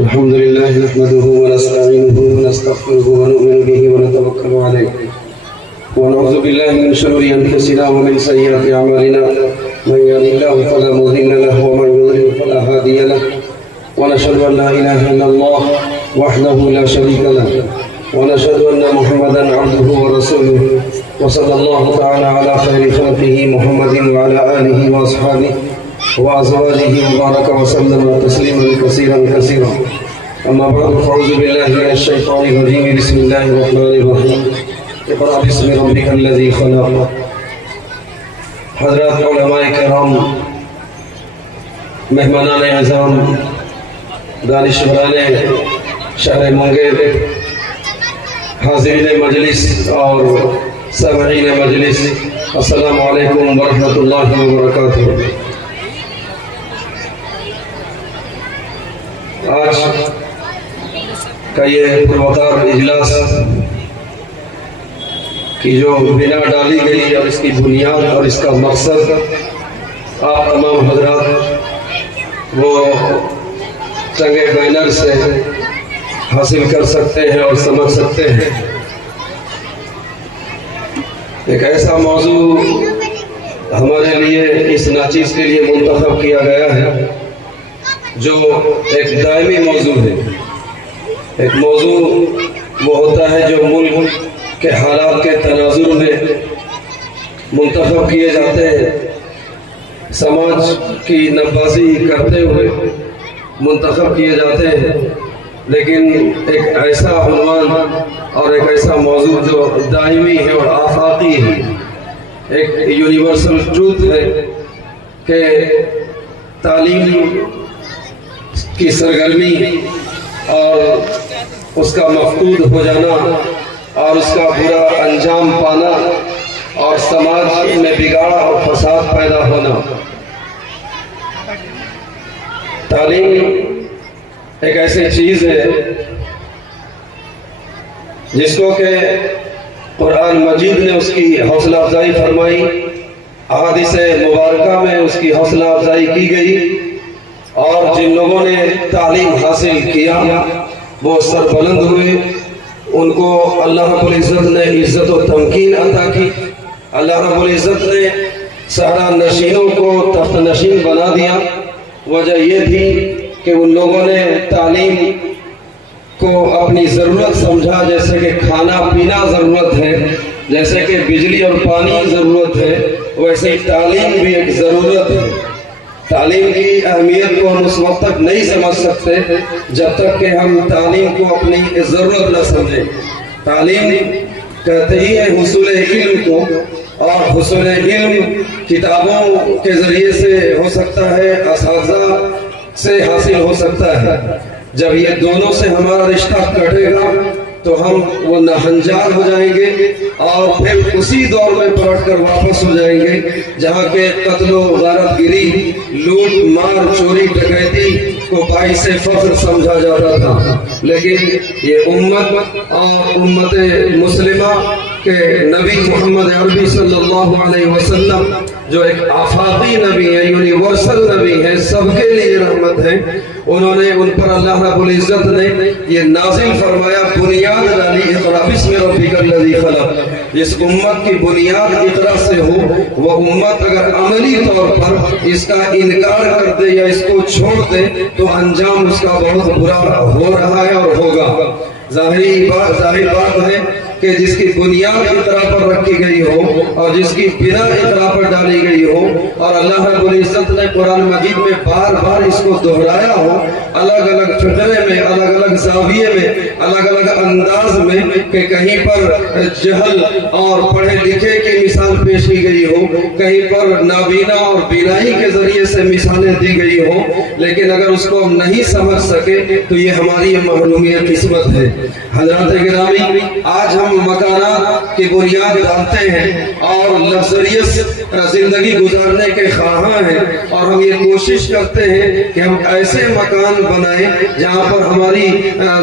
الحمد لله نحمده ونستعينه ونستغفره ونؤمن به ونتوكل عليه ونعوذ بالله من شرور أنفسنا ومن سيئات أعمالنا من يهده الله فلا مضل له ومن يضلل فلا هادي له ونشهد أن لا إله إلا الله وحده لا شريك له ونشهد أن محمدا عبده ورسوله وصلى الله تعالى على خير خلقه محمد وعلى آله وأصحابه وأزواجه وبارك وسلم تسليما كثيرا كثيرا. أما بعد فأعوذ بالله من الشيطان الرجيم. بسم الله الرحمن الرحيم. اقرأ باسم ربك الذي خلق. حضرات علماء کرام، مہمانان اعظام، دانشوران شہر منگیر، حاضرین مجلس اور سامعین مجلس، السلام علیکم ورحمۃ اللہ وبرکاتہ. آج کا یہ پروقار اجلاس کی جو بنا ڈالی گئی اور اس کی بنیاد اور اس کا مقصد آپ تمام حضرات وہ چنگے بینر سے حاصل کر سکتے ہیں اور سمجھ سکتے ہیں. ایک ایسا موضوع ہمارے لیے اس ناچیز کے لیے منتخب کیا گیا ہے جو ایک دائمی موضوع ہے. ایک موضوع وہ ہوتا ہے جو ملک کے حالات کے تناظر میں منتخب کیے جاتے ہیں، سماج کی نبازی کرتے ہوئے منتخب کیے جاتے ہیں، لیکن ایک ایسا عنوان اور ایک ایسا موضوع جو دائمی ہے اور آفاقی ہے، ایک یونیورسل ٹروتھ ہے کہ تعلیم کی سرگرمی اور اس کا مفقود ہو جانا اور اس کا برا انجام پانا اور سماج میں بگاڑ اور فساد پیدا ہونا. تعلیم ایک ایسی چیز ہے جس کو کہ قرآن مجید نے اس کی حوصلہ افزائی فرمائی، احادیث مبارکہ میں اس کی حوصلہ افزائی کی گئی، اور جن لوگوں نے تعلیم حاصل کیا وہ سربلند ہوئے، ان کو اللہ رب العزت نے عزت و تمکین عطا کی. اللہ رب العزت نے صحرا نشینوں کو تخت نشین بنا دیا. وجہ یہ تھی کہ ان لوگوں نے تعلیم کو اپنی ضرورت سمجھا، جیسے کہ کھانا پینا ضرورت ہے، جیسے کہ بجلی اور پانی ضرورت ہے، ویسے ہی تعلیم بھی ایک ضرورت ہے. تعلیم کی اہمیت کو ہم اس وقت تک نہیں سمجھ سکتے جب تک کہ ہم تعلیم کو اپنی ضرورت نہ سمجھیں. تعلیم کہتے ہی ہے حصول علم کو، اور حصول علم کتابوں کے ذریعے سے ہو سکتا ہے، اساتذہ سے حاصل ہو سکتا ہے. جب یہ دونوں سے ہمارا رشتہ کٹے گا تو ہم وہ ناہنجار ہو جائیں گے اور پھر اسی دور میں پلٹ کر واپس ہو جائیں گے جہاں کے قتل و غارت گری، لوٹ مار، چوری ڈکیتی کو باعث فخر سمجھا جاتا تھا. لیکن یہ امت اور امت مسلمہ کہ نبی محمد عربی صلی اللہ علیہ وسلم جو ایک آفاقی نبی ہے، یونیورسل نبی ہے، سب کے لیے رحمت ہے، انہوں نے ان پر اللہ رب العزت نے یہ نازل فرمایا، بنیاد ڈالی، اقرأ باسم ربک الذی خلق. جس امت کی بنیاد اقرأ سے ہو، وہ امت اگر عملی طور پر اس کا انکار کر دے یا اس کو چھوڑ دے تو انجام اس کا بہت برا ہو رہا ہے اور ہوگا. ظاہر بات ہے کہ جس کی بنیاد اقرا پر رکھی گئی ہو اور جس کی بنا اقرا پر ڈالی گئی ہو، اور اللہ رب العزت نے قرآن مجید میں بار بار اس کو دہرایا ہو، الگ الگ فقرے میں، الگ الگ زاویے میں، الگ الگ انداز میں، کہ کہیں پر جہل اور پڑھے لکھے کی مثال پیش کی گئی ہو، کہیں پر نابینا اور بینائی کے ذریعے سے مثالیں دی گئی ہو، لیکن اگر اس کو ہم نہیں سمجھ سکے تو یہ ہماری محرومی قسمت ہے. حضرات گرامی، آج ہم مکانات کی بنیاد ڈالتے ہیں اور لگزریس زندگی گزارنے کے خواہاں ہیں، اور ہم یہ کوشش کرتے ہیں کہ ہم ایسے مکان بنائیں جہاں پر ہماری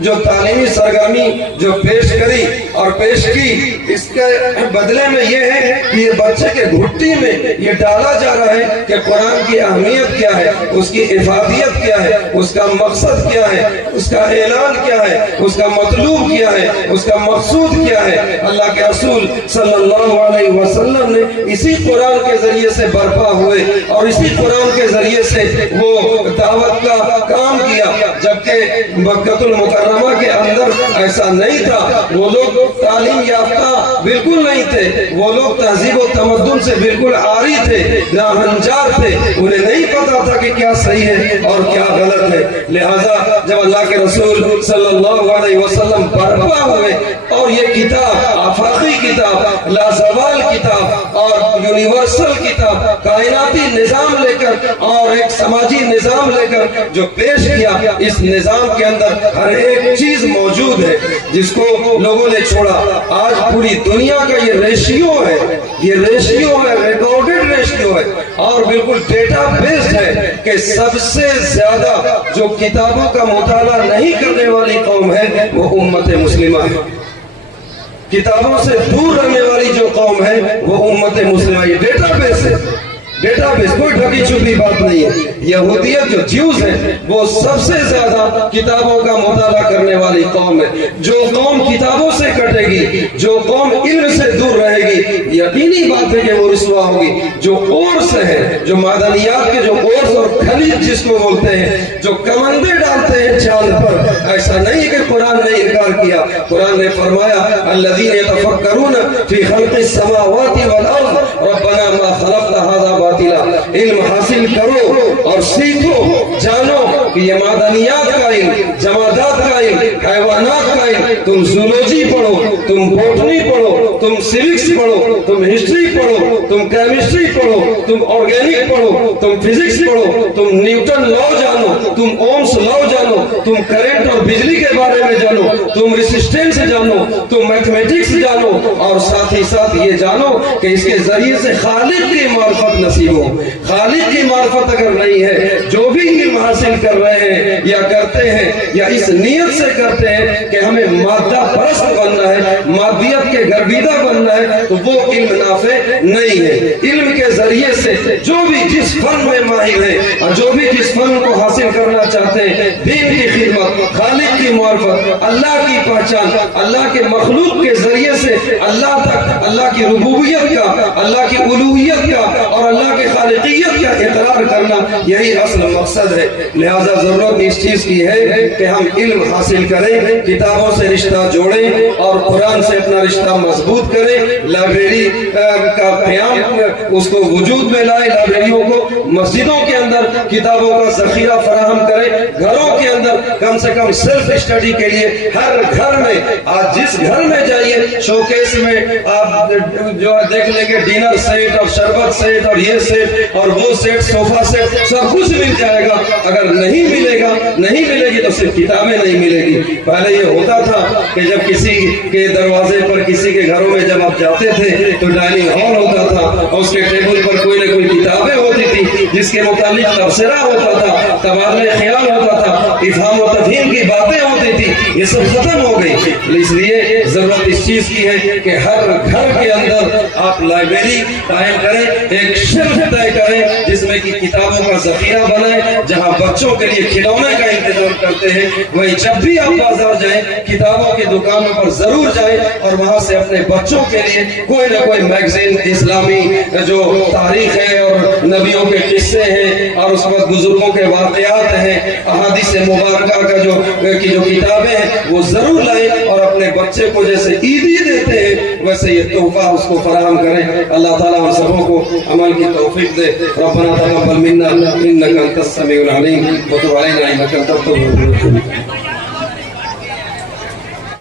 جو تعلیمی سرگرمی جو پیش کری اور پیش کی، اس کے بدلے میں یہ ہے کہ یہ بچے کے گھٹی میں یہ ڈالا جا رہا ہے کہ قرآن کی اہمیت کیا ہے، اس کی افادیت کیا ہے، اس کا مقصد کیا ہے، اس کا اعلان کیا ہے، اس کا مطلوب کیا ہے، اس کا مقصود کیا ہے۔ اللہ کے رسول صلی اللہ علیہ وسلم نے اسی قرآن کے ذریعے سے برپا ہوئے اور اسی قرآن کے ذریعے سے وہ دعوت کا کام کیا، جبکہ مکہ المکرمہ کے اندر ایسا نہیں تھا۔ وہ لوگ تعلیم یافتہ بالکل نہیں تھے، وہ لوگ تہذیب و تمدن سے بالکل عاری تھے، ناہنجار تھے، انہیں نہیں پتا تھا کہ کیا صحیح ہے اور کیا غلط ہے۔ لہٰذا جب اللہ کے رسول صلی اللہ علیہ وسلم برپا ہوئے اور یہ کتاب، آفاقی کتاب، لازوال کتاب اور یونیورسل کتاب، کائناتی نظام لے کر اور ایک سماجی نظام لے کر جو پیش کیا، اس نظام کے اندر ہر ایک چیز موجود ہے جس کو لوگوں نے چھوڑا۔ آج پوری دنیا کا یہ ریشیو ہے، یہ ریشیو ہے، ریکارڈڈ ریشیو ہے اور بالکل ڈیٹا بیسڈ ہے کہ سب سے زیادہ جو کتابوں کا مطالعہ نہیں کرنے والی قوم ہے وہ امت مسلمہ ہے۔ کتابوں سے دور رہنے والی جو قوم ہے وہ امت مسلمہ، یہ ڈیٹا بیس ہے، ڈیٹا بیس، کوئی ڈھکی چھپی بات نہیں ہے۔ یہودیت جو جیوز ہیں وہ سب سے زیادہ کتابوں کا مطالعہ کرنے والی قوم ہے۔ جو قوم کتابوں سے کٹے گی، جو قوم علم سے دور رہے گی، یقینی بات ہے کہ وہ رسوا ہوگی۔ جو کورس ہے، جو معدنیات کے جو کورس اور خلیج جس کو بولتے ہیں، جو کمندے ڈالتے ہیں چاند پر، ایسا نہیں کہ قرآن نے انکار کیا۔ قرآن نے فرمایا الذین یتفکرون فی خلق السماوات والارض ربنا ما خلقت ھذا باطلا۔ علم حاصل کرو اور سیکھو، جانو کہ یہ معدنیات کا علم، جمادات کا علم، حیوانات کا علم، تم زولوجی پڑھو، تم بوٹنی پڑھو، تم سیوکس پڑھو، تم ہسٹری پڑھو، تم کیمسٹری پڑھو، تم آرگینک پڑھو، تم فزکس پڑھو، تم نیوٹن لا جانو، تم اومس لا جانو، تم کرنٹ اور بجلی کے بارے میں جانو، تم ریسسٹنس جانو، تم میتھمیٹکس جانو اور ساتھ ہی ساتھ یہ جانو کہ اس کے ذریعے سے خالق کی معرفت نصیب ہو۔ خالق کی معرفت اگر نہیں ہے، جو بھی علم حاصل کر رہے ہیں یا کرتے ہیں یا اس نیت سے کرتے ہیں کہ ہمیں مادہ پرست بننا ہے، مادیت کے گرویدہ بننا ہے، تو وہ علم نافع نہیں ہے۔ علم کے ذریعے سے جو بھی جس فن میں ماہر ہے اور جو بھی جس فن کو حاصل کرنا چاہتے ہیں، دین کی خدمت، خالق کی معرفت، اللہ کی پہچان، اللہ کے مخلوق کے ذریعے سے اللہ تک، اللہ کی ربوبیت کا، اللہ کی الوہیت کا اور اللہ کے خالقیت کا اقرار کرنا، یہی اصل مقصد ہے۔ لہذا ضرورت اس چیز کی ہے کہ ہم علم حاصل کریں، کتابوں سے رشتہ جوڑیں اور قرآن سے اپنا رشتہ مضبوط کریں۔ لائبریری کا قیام اس کو وجود میں لائے، لائبریریوں کو مسجدوں کے اندر کتابوں کا ذخیرہ فراہم کریں، گھروں کے اندر کم سے کم سیلف اسٹڈی کے لیے ہر گھر میں، آج جس گھر میں جائیے شوکیس میں آپ جو دیکھ لیں گے ڈنر سیٹ اور شربت سیٹ اور یہ سیٹ اور وہ سیٹ، صوفہ سیٹ، سب کچھ مل جائے گا۔ اگر نہیں ملے گا، نہیں ملے گی تو صرف کتابیں نہیں ملے گی۔ پہلے یہ ہوتا تھا کہ جب کسی کے دروازے پر، کسی کے گھروں میں جب آپ جاتے تھے تو ڈائننگ ہال ہوتا تھا اور اس کے ٹیبل پر کوئی نہ کوئی کتابیں ہوتی تھی جس کے متعلق تبصرہ ہوتا تھا، تبادلہ خیال ہوتا تھا، افہام و تفہیم کی باتیں ہوتی تھی۔ یہ سب ختم ہو گئی، اس لیے ضرورت اس چیز کی ہے کہ ہر گھر کے اندر آپ لائبریری قائم کریں، ایک شیلف طے کریں جس میں کہ کتابوں کا ذخیرہ بنائیں، جہاں بچوں کے لیے کھلونے کا انتظام کرتے ہیں وہیں جب بھی آپ بازار جائیں کتابوں کی دکانوں پر ضرور جائیں اور وہاں سے اپنے بچوں کے لیے کوئی نہ کوئی میگزین، اسلامی جو تاریخ ہے اور نبیوں کے قصے ہیں اور اس وقت بزرگوں کے واقعات ہیں، احادیث مبارکہ کا جو کتابیں ہیں وہ ضرور لائیں اور اپنے بچے کو جیسے عیدی دیتے ہیں ویسے یہ تحفہ اس کو فراہم کریں۔ اللہ تعالیٰ ہم سبوں کو عمل کی توفیق دے۔ ربنا تقبل منا انك انت السميع العليم وتب علينا انك انت التواب الرحيم۔